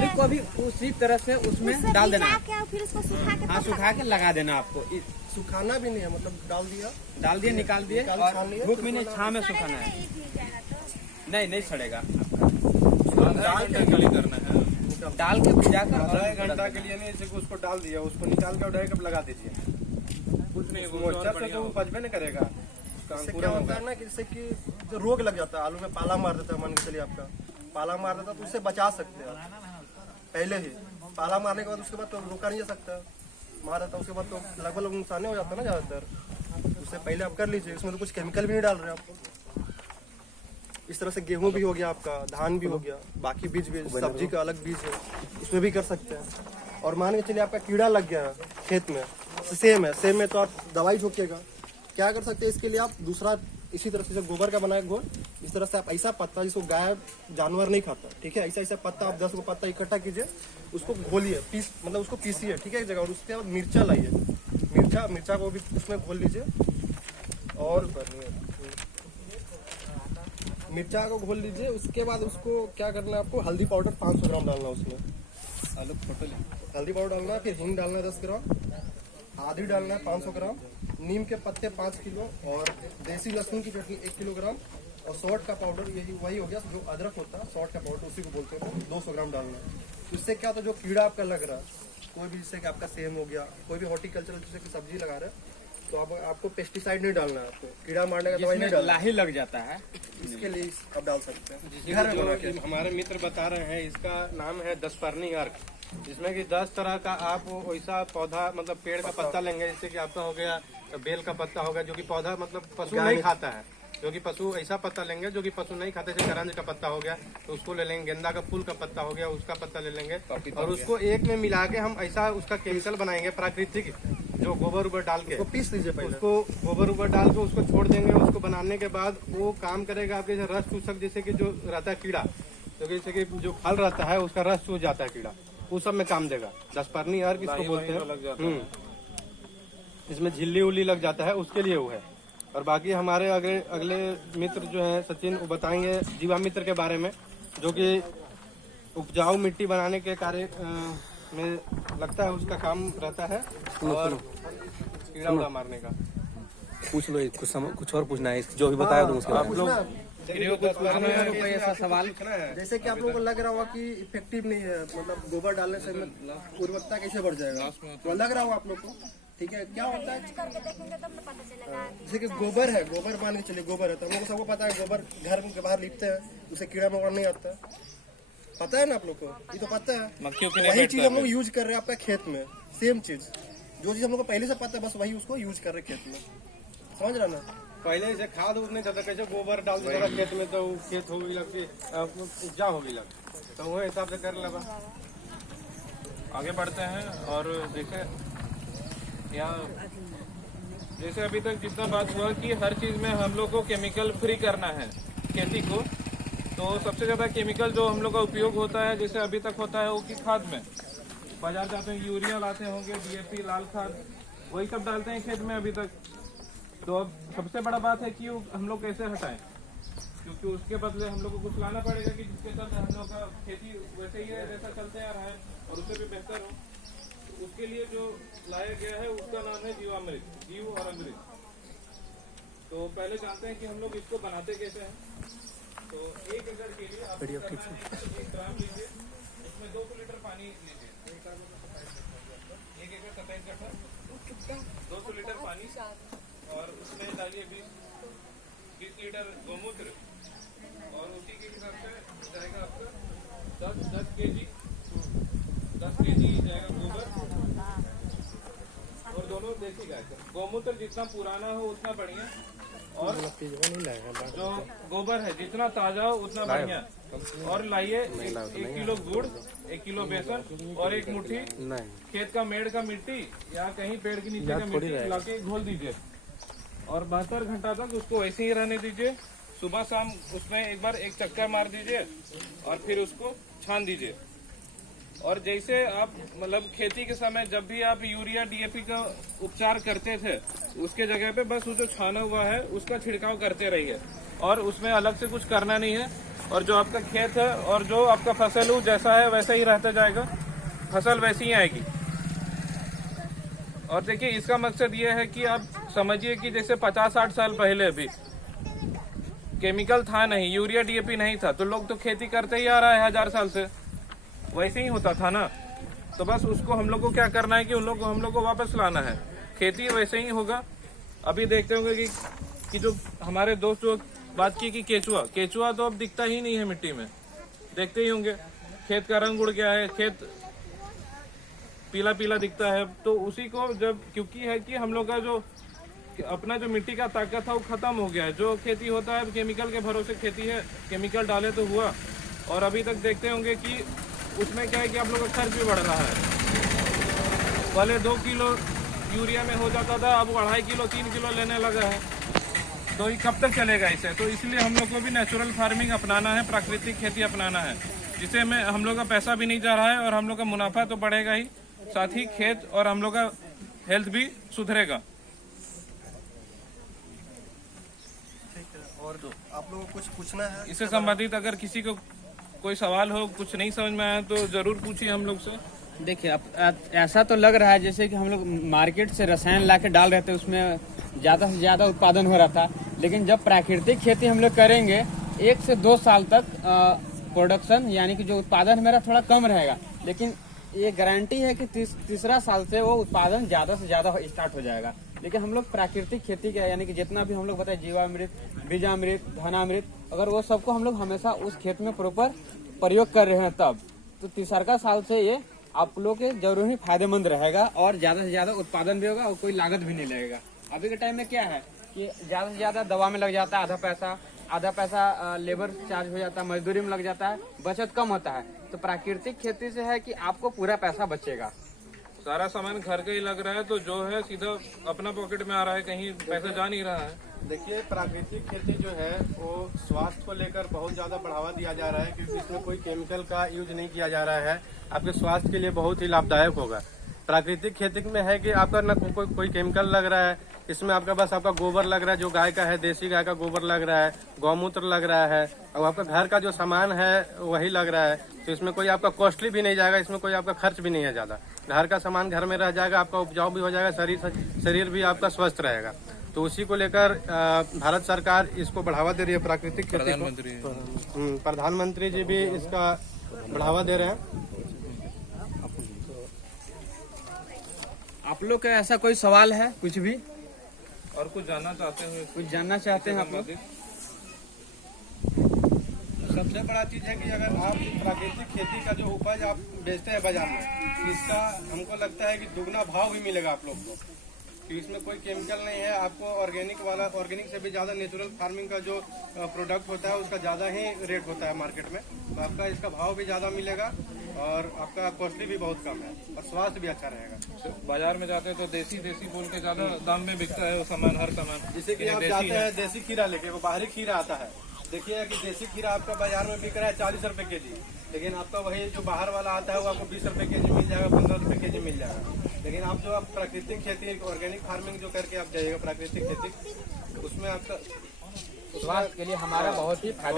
Public को भी उसी तरह से उसमें डाल देना है। फिर उसको सुखा के हाँ, सुखा के लगा देना आपको। सुखाना भी नहीं है, मतलब डाल दिया निकाल दिए और धूप में नहीं, छाँव में सुखाना है। नहीं सड़ेगा। डाल के गली करना है, डाल के भिजा कर आधा एक घंटा के लिए नहीं, जैसे उसको डाल दिया, उसको निकाल के डायरेक्ट कब लगा दीजिए, कुछ नहीं मोइस्चर से तो वो बचबे नहीं करेगा। इससे क्या होता है ना कि जैसे कि जो रोग लग जाता है, आलू में पाला मार देता है, मान के चलिए आपका पाला मार देता है, तो उससे बचा सकते हैं पहले ही। पाला मारने के बाद उसके बाद तो रोका नहीं जा सकता, मार देता उसके बाद तो लगभग नुकसान हो जाता है ना ज़्यादातर। उससे पहले आप कर लीजिए, इसमें तो कुछ केमिकल भी नहीं डाल रहे आप। इस तरह से गेहूं भी हो गया आपका, धान भी हो गया, बाकी बीज भी, सब्जी का अलग बीज है, उसमें भी कर सकते हैं। और मान के चलिए आपका कीड़ा लग गया है खेत में, सेम में तो आप दवाई झोंकिएगा। क्या कर सकते हैं इसके लिए आप, दूसरा इसी तरह से गोबर का बनाया घोल, इस तरह से आप ऐसा पत्ता जिसको गाय जानवर नहीं खाता, ठीक है, ऐसा पत्ता आप 10 को पत्ता इकट्ठा कीजिए, उसको घोलिए, मतलब उसको पीसिए, ठीक है, एक जगह। और उसके बाद मिर्चा लाइए, मिर्चा को भी उसमें घोल लीजिए। और मिर्चा को घोल लीजिए। उसके बाद उसको क्या करना है, आपको हल्दी पाउडर 500 ग्राम डालना है उसमें, हल्दी पाउडर डालना है, फिर हिंग डालना है 10 ग्राम, आदि डालना है 500 ग्राम, नीम के पत्ते 5 किलो, और देसी लहसुन की चटनी 1 किलोग्राम, और सॉल्ट का पाउडर, यही वही हो गया जो अदरक होता है, सॉल्ट का पाउडर उसी को बोलते हैं, 200 ग्राम डालना है। इससे क्या होता है, जो कीड़ा आपका लग रहा है, कोई भी, जैसे कि आपका सेम हो गया, कोई भी हॉर्टिकल्चरल जैसे कि सब्जी लगा रहे हैं, तो आपको पेस्टिसाइड नहीं डालना है, आपको कीड़ा मारने का दवाई नहीं डालना, लाही लग जाता है, इसके लिए आप डाल सकते हैं। जो हमारे मित्र बता रहे हैं, इसका नाम है 10 परनी अर्क, जिसमें कि 10 तरह का आप वैसा पौधा, मतलब पेड़ का पत्ता लेंगे, जैसे कि आपका हो गया बेल का पत्ता होगा, जो कि पौधा मतलब पशु नहीं खाता है, जो कि पशु ऐसा पत्ता लेंगे जो कि पशु नहीं खाते, जैसे करंज का पत्ता हो गया तो उसको ले लेंगे, गेंदा का फूल का पत्ता हो गया उसका पत्ता ले लेंगे, और उसको एक में मिला के हम ऐसा उसका केमिकल बनाएंगे प्राकृतिक, जो गोबर उबर डाल के पीस लीजिए पहले, उसको गोबर उबर डाल के उसको छोड़ देंगे। उसको बनाने के बाद वो काम करेगा आपके रस चूसक, जैसे कि जो रहता है कीड़ा, तो जैसे कि जो फल रहता है उसका रस चूस जाता है कीड़ा, वो सब में काम देगा। 10 परनी अर्क इसको बोलते हैं। इसमें झिल्ली उल्ली लग जाता है, उसके लिए वो है। और बाकी हमारे अगले मित्र जो है सचिन, वो बताएंगे जीवा मित्र के बारे में, जो कि उपजाऊ मिट्टी बनाने के कार्य में लगता है, उसका काम रहता है, और कीड़ा उड़ा मारने का। पूछ लो, कुछ और पूछना है, जो भी बताया तुम उसके आप लोग ऐसा सवाल। जैसे कि आप लोगों को लग रहा होगा कि इफेक्टिव नहीं है, मतलब गोबर डालने से उर्वरकता कैसे बढ़ जाएगा, तो लग रहा होगा आप लोग को, ठीक है। क्या होता है, जैसे कि गोबर है, गोबर मान के चलिए गोबर है, तो हम लोग को सबको पता है, गोबर घर के बाहर लिपते हैं, उससे कीड़ा मकोड़ा नहीं आता, पता है ना आप लोग को, ये तो पता है। वही चीज हम लोग यूज कर रहे हैं आपका खेत में, सेम चीज, जो चीज हम लोग को पहले से पता है, बस वही उसको यूज कर रहे खेत में, समझ रहा ना। पहले से खाद उद नहीं था, कैसे गोबर डाल देगा खेत में, तो खेत होगी लगती उपजा होगी लग, तो वो हिसाब से कर लगा। आगे बढ़ते हैं और देखें यहाँ, जैसे अभी तक जितना बात हुआ कि हर चीज में हम लोग को केमिकल फ्री करना है खेती को, तो सबसे ज्यादा केमिकल जो हम लोग का उपयोग होता है, जैसे अभी तक होता है वो कि खाद में बाजार जाते हैं, यूरिया लाते होंगे, DAP, लाल खाद, वही सब डालते हैं खेत में अभी तक। तो अब सबसे बड़ा बात है कि हम लोग कैसे हटाएं, क्योंकि उसके बदले हम लोग को कुछ लाना पड़ेगा कि जिसके साथ हम लोग का खेती वैसे ही है जैसा चलते आ रहा है, और उससे भी बेहतर हो। तो उसके लिए जो लाया गया है उसका नाम है जीवामृत, जीव और अमृत। तो पहले जानते हैं कि हम लोग इसको बनाते कैसे हैं। तो 1 एकड़ के लिए आपको करना है 1 ग्राम लीजिए, उसमें 2 लीटर पानी लीजिए, 1 एकड़ 27 कट्ठा, 200 लीटर पानी, और उसमें डालिए 20 लीटर गौमूत्र, और उसी के हिसाब से जाएगा आपका 10 केजी जाएगा गोबर, और दोनों देसी गाय का गौमूत्र जितना पुराना हो उतना बढ़िया, और जो गोबर है जितना ताजा हो उतना बढ़िया। और लाइए 1 किलो गुड़, 1 किलो बेसन, और 1 मुट्ठी खेत का मेड़ का मिट्टी या कहीं पेड़ के नीचे का मिट्टी लाके घोल दीजिए, और 72 घंटा तक उसको ऐसे ही रहने दीजिए। सुबह शाम उसमें एक बार 1 चक्कर मार दीजिए, और फिर उसको छान दीजिए। और जैसे आप मतलब खेती के समय जब भी आप यूरिया डीएपी का उपचार करते थे, उसके जगह पे बस वो जो छाना हुआ है उसका छिड़काव करते रहिए, और उसमें अलग से कुछ करना नहीं है। और जो आपका खेत है और जो आपका फसल हो जैसा है वैसा ही रहता जाएगा, फसल वैसी ही आएगी। और देखिए इसका मकसद ये है कि आप समझिए कि जैसे 50-60 साल पहले भी केमिकल था नहीं, यूरिया डीएपी नहीं था, तो लोग तो खेती करते ही आ रहा है 1000 साल से, वैसे ही होता था ना। तो बस उसको हम लोग को क्या करना है कि हम लोग को वापस लाना है, खेती वैसे ही होगा। अभी देखते होंगे कि जो हमारे दोस्त जो बात की कि केचुआ तो अब दिखता ही नहीं है मिट्टी में, देखते ही होंगे खेत का रंग उड़ गया है, खेत पीला पीला दिखता है। तो उसी को जब क्योंकि है कि हम लोग का जो अपना जो मिट्टी का ताकत था वो खत्म हो गया है। जो खेती होता है केमिकल के भरोसे खेती है, केमिकल डाले तो हुआ। और अभी तक देखते होंगे कि उसमें क्या है कि आप लोग का खर्च भी बढ़ रहा है। पहले 2 किलो यूरिया में हो जाता था, अब 2.5 किलो 3 किलो लेने लगा है। तो ये कब तक चलेगा इसे? तो इसलिए हम लोग को भी नेचुरल फार्मिंग अपनाना है, प्राकृतिक खेती अपनाना है, जिससे में हम लोग का पैसा भी नहीं जा रहा है और हम लोग का मुनाफा तो बढ़ेगा ही, साथ ही खेत और हम लोग का हेल्थ भी सुधरेगा। और आप लोगों को कुछ पूछना है इससे संबंधित अगर किसी को कोई सवाल हो, कुछ नहीं समझ में आया तो जरूर पूछिए हम लोग से। देखिए अब ऐसा तो लग रहा है जैसे कि हम लोग मार्केट से रसायन ला के डाल रहे थे, उसमें ज़्यादा से ज़्यादा उत्पादन हो रहा था। लेकिन जब प्राकृतिक खेती हम लोग करेंगे 1 से 2 साल तक प्रोडक्शन यानी कि जो उत्पादन मेरा थोड़ा कम रहेगा, लेकिन ये गारंटी है कि तीसरा साल से वो उत्पादन ज़्यादा से ज़्यादा स्टार्ट हो जाएगा। लेकिन हम लोग प्राकृतिक खेती का यानी कि जितना भी हम लोग बताए जीवामृत, बीजामृत, धनामृत, अगर वो सबको हम लोग हमेशा उस खेत में प्रॉपर प्रयोग कर रहे हैं तब तो तीसरा साल से ये आप लोग के जरूर ही फायदेमंद रहेगा और ज्यादा से ज्यादा उत्पादन भी होगा और कोई लागत भी नहीं लगेगा। अभी के टाइम में क्या है कि ज्यादा से ज्यादा दवा में लग जाता है आधा पैसा लेबर चार्ज हो जाता है, मजदूरी में लग जाता है, बचत कम होता है। तो प्राकृतिक खेती से है कि आपको पूरा पैसा बचेगा, सारा सामान घर का ही लग रहा है, तो जो है सीधा अपना पॉकेट में आ रहा है, कहीं पैसा जा नहीं रहा है। देखिए प्राकृतिक खेती जो है वो स्वास्थ्य को लेकर बहुत ज़्यादा बढ़ावा दिया जा रहा है, क्योंकि इसमें कोई केमिकल का यूज नहीं किया जा रहा है। आपके स्वास्थ्य के लिए बहुत ही लाभदायक होगा। प्राकृतिक खेती में है कि आपका न कोई केमिकल लग रहा है, इसमें आपका बस आपका गोबर लग रहा है, जो गाय का है, देसी गाय का गोबर लग रहा है, गौमूत्र लग रहा है, और आपका घर का जो सामान है वही लग रहा है। तो इसमें कोई आपका कॉस्टली भी नहीं जाएगा, इसमें कोई आपका खर्च भी नहीं है ज़्यादा। घर का सामान घर में रह जाएगा, आपका उपजाऊ भी हो जाएगा, शरीर भी आपका स्वस्थ रहेगा। तो उसी को लेकर भारत सरकार इसको बढ़ावा दे रही है, प्राकृतिक खेती को। प्रधानमंत्री जी भी इसका बढ़ावा दे रहे हैं। आप लोग का ऐसा कोई सवाल है कुछ भी और कुछ जानना चाहते हैं? कुछ जानना चाहते हैं आप लोग? सबसे बड़ा चीज है कि अगर आप प्राकृतिक खेती का जो उपज आप बेचते हैं बाजार में, इसका हमको लगता है कि दुगना भाव भी मिलेगा आप लोग को, कि इसमें कोई केमिकल नहीं है। आपको ऑर्गेनिक से भी ज़्यादा नेचुरल फार्मिंग का जो प्रोडक्ट होता है उसका ज़्यादा ही रेट होता है मार्केट में। तो आपका इसका भाव भी ज़्यादा मिलेगा और आपका कॉस्टली भी बहुत कम है और स्वास्थ्य भी अच्छा रहेगा। बाजार में जाते हैं तो देसी बोल के ज्यादा दाम में बिकता है वो सामान, हर सामान। जैसे कि आप जाते हैं देसी खीरा लेके, वो बाहरी खीरा आता है, देखिए कि देसी खीरा आपका बाजार में बिक रहा है 40 रुपए के जी, लेकिन आपका वही जो बाहर वाला आता है वो आपको 20 रुपए के जी मिल जाएगा, 15 रुपए के जी मिल जाएगा। लेकिन आप जो आप प्राकृतिक खेती ऑर्गेनिक फार्मिंग जो करके आप जाइएगा प्राकृतिक खेती, उसमें आपका स्वास्थ्य के लिए हमारा बहुत ही फायदा